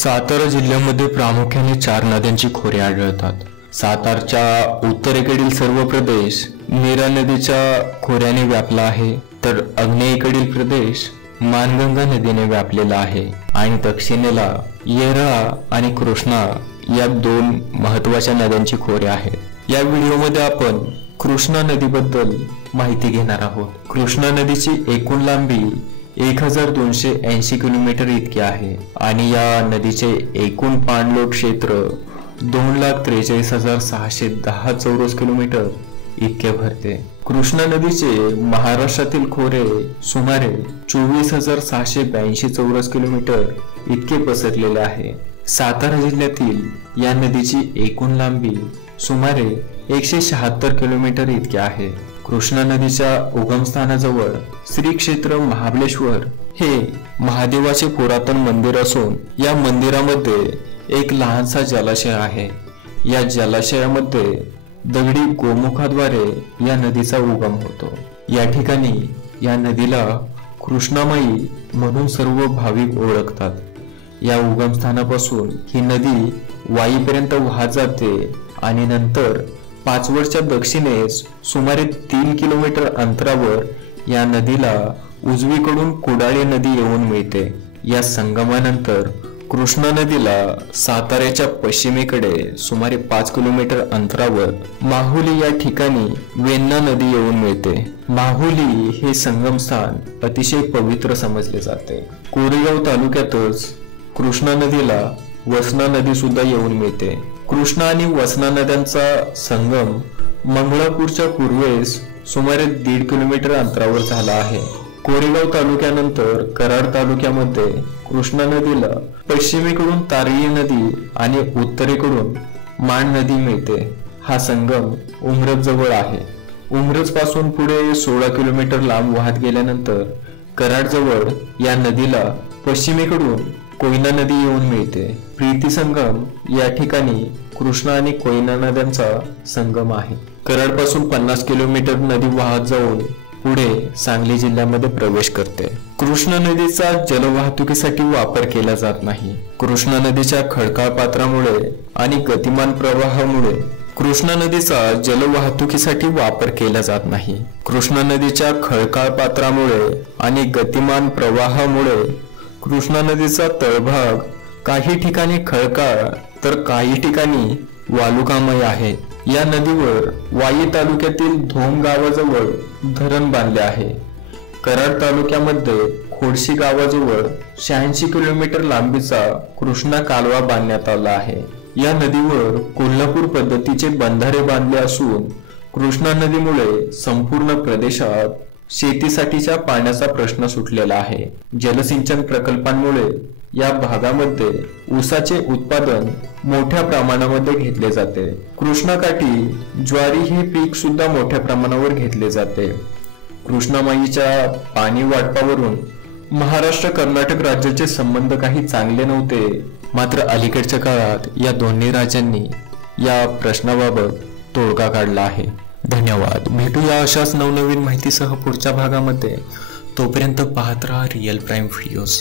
सातारा जिल्ह्यामध्ये प्रामुख्याने 4 नद्यांची खोरे आढळतात। सातारच्या उत्तरेकडील सर्व प्रदेश नीरा नदीच्या खोऱ्याने व्यापला आहे, तर आग्नेयेकडील प्रदेश मानगंगा नदीने व्यापलेला आहे आणि दक्षिणेला येरळा आणि कृष्णा या 2 महत्त्वाच्या नद्यांची खोरे आहेत। या व्हिडिओमध्ये आपण कृष्णा नदीबद्दल माहिती घेणार आहोत। कृष्णा नदीची एकूण लांबी 1280 किलोमीटर इतकी आहे आणि या नदीचे एकूण पाणलोट क्षेत्र 2,43,610 चौरस किलोमीटर इतके भरते। कृष्णा नदीचे महाराष्ट्रातील खोरे सुमारे 24,682 चौरस किलोमीटर इतके पसरलेले आहे। सातारा जिल्ह्यातील या नदीची एकूण लांबी सुमारे 176 किलोमीटर इतकी आहे। कृष्णा नदीच्या उगमस्थानाजवळ श्री क्षेत्र महाबळेश्वर हे महादेवाचे पुरातन मंदिर असून या मंदिरामध्ये एक लहानसा जलाशय आहे। या जलाशयामध्ये दगडी गोमुखाद्वारे या नदीचा उगम होतो। या ठिकाणी या नदीला कृष्णामाई म्हणून सर्व भाविक ओळखतात। या उगमस्थानापासून ही नदी वाईपर्यंत वाहत जाते आणि नंतर पाचवडच्या दक्षिणेस सुमारे 3 किलोमीटर अंतरावर या नदीला उजवीकडून कुडाळे नदी येऊन मिळते। या संगमानंतर कृष्णा नदीला साताऱ्याच्या पश्चिमेकडे सुमारे 5 किलोमीटर अंतरावर माहुली या ठिकाणी वेण्णा नदी येऊन मिळते। माहुली हे संगमस्थान अतिशय पवित्र समजले जाते। कोरेगाव तालुक्यातच कृष्णा नदीला वसना नदी सुद्धा येऊन मिळते। कृष्णा आणि वसना नद्यांचा संगम मंगळापूरच्या पूर्वेस सुमारे 1.5 किलोमीटर अंतरावर झाला आहे। कोरेगाव तालुक्यानंतर कराड तालुक्यामध्ये कृष्णा नदीला पश्चिमेकडून तारळी नदी आणि उत्तरेकडून माण नदी मिळते। हा संगम उमरज जवळ आहे। उमरज पासून पुढे 16 किलोमीटर लांब वाहत गेल्यानंतर कराड जवळ या नदीला पश्चिमेकडून कोयना नदी येऊन मिळते। प्रीती संगम या ठिकाणी कृष्णा आणि कोयना नद्यांचा संगम आहे। कराड पासून 50 किलोमीटर नदी वाहत जाऊन पुढे सांगली जिल्ह्यामध्ये प्रवेश करते। कृष्णा नदीचा जलवाहतुकीसाठी वापर केला जात नाही। कृष्णा नदीच्या खडकाळ पात्रामुळे आणि गतिमान प्रवाहामुळे कृष्णा नदीचा जलवाहतुकीसाठी वापर केला जात नाही। कृष्णा नदीच्या खडकाळ पात्रामुळे आणि गतिमान प्रवाहामुळे कृष्णा नदीचा तळभाग काही ठिकाणी खडकाळ तर काही ठिकाणी वालुकामय आहे। या नदीवर वाई तालुक्यातील धोम गावाजवळ धरण बांधले आहे। कराड तालुक्यामध्ये खोडशी गावाजवळ 86 किलोमीटर लांबीचा कृष्णा कालवा बांधण्यात आला आहे। या नदीवर कोल्हापूर पद्धतीचे बंधारे बांधले असून कृष्णा नदीमुळे संपूर्ण प्रदेशात शेतीसाठीच्या पाण्याचा प्रश्न सुटलेला आहे। जलसिंचन प्रकल्पांमुळे या भागामध्ये ऊसाचे उत्पादन मोठ्या प्रमाणामध्ये घेतले जाते। कृष्णाकाठी ज्वारी हे पीक सुद्धा मोठ्या प्रमाणावर घेतले जाते। कृष्णामाईच्या पाणी वाटपावरून महाराष्ट्र कर्नाटक राज्याचे संबंध काही चांगले नव्हते। मात्र अलीकडच्या काळात या दोन्ही राज्यांनी या प्रश्नाबाबत तोडगा काढला आहे। धन्यवाद। भेटूया अशाच नवनवीन माहितीसह पुढच्या भागामध्ये। तोपर्यंत पाहत राहा रिअल प्राईम व्हिडिओज।